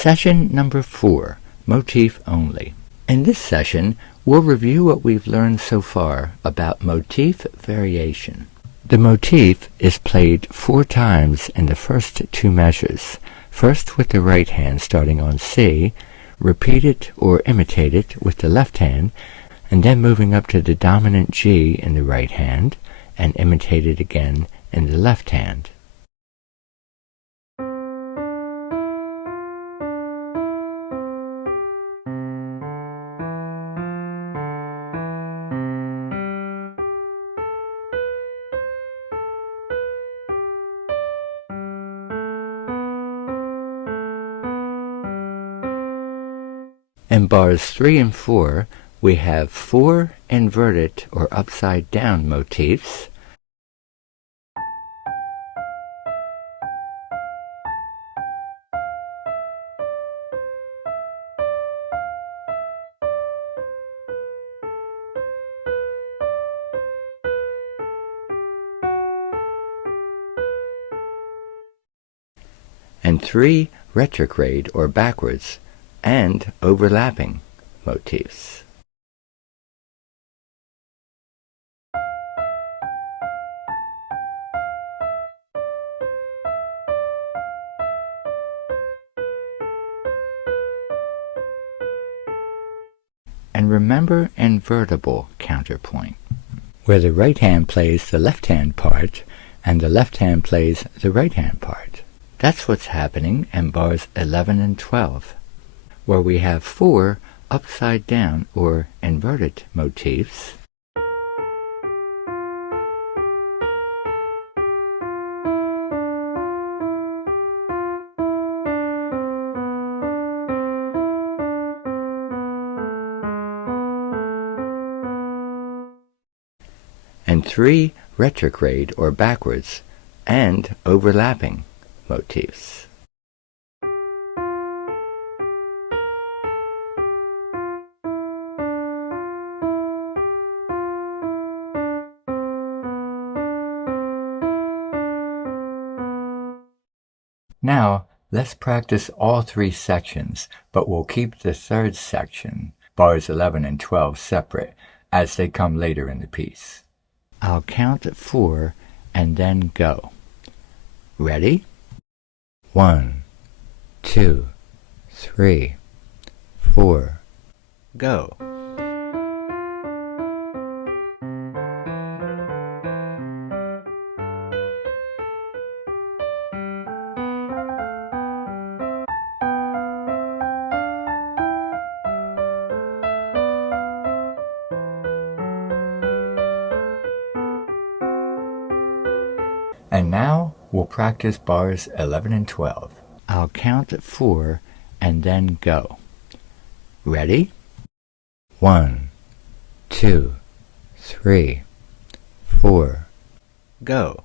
Session number 4, Motif Only. In this session, we'll review what we've learned so far about motif variation. The motif is played 4 times in the first 2 measures, first with the right hand starting on C, repeated or imitated with the left hand, and then moving up to the dominant G in the right hand, and imitated again in the left hand. In bars 3 and 4, we have 4 inverted or upside down motifs, and 3 retrograde or backwards and overlapping motifs. And remember invertible counterpoint, where the right hand plays the left hand part and the left hand plays the right hand part. That's what's happening in bars 11 and 12, where we have 4 upside down or inverted motifs, and 3 retrograde or backwards and overlapping motifs. Now, let's practice all 3 sections, but we'll keep the third section, bars 11 and 12, separate, as they come later in the piece. I'll count at 4 and then go. Ready? 1, 2, 3, 4, go. And now we'll practice bars 11 and 12. I'll count at 4 and then go. Ready? 1, 2, 3, 4, go.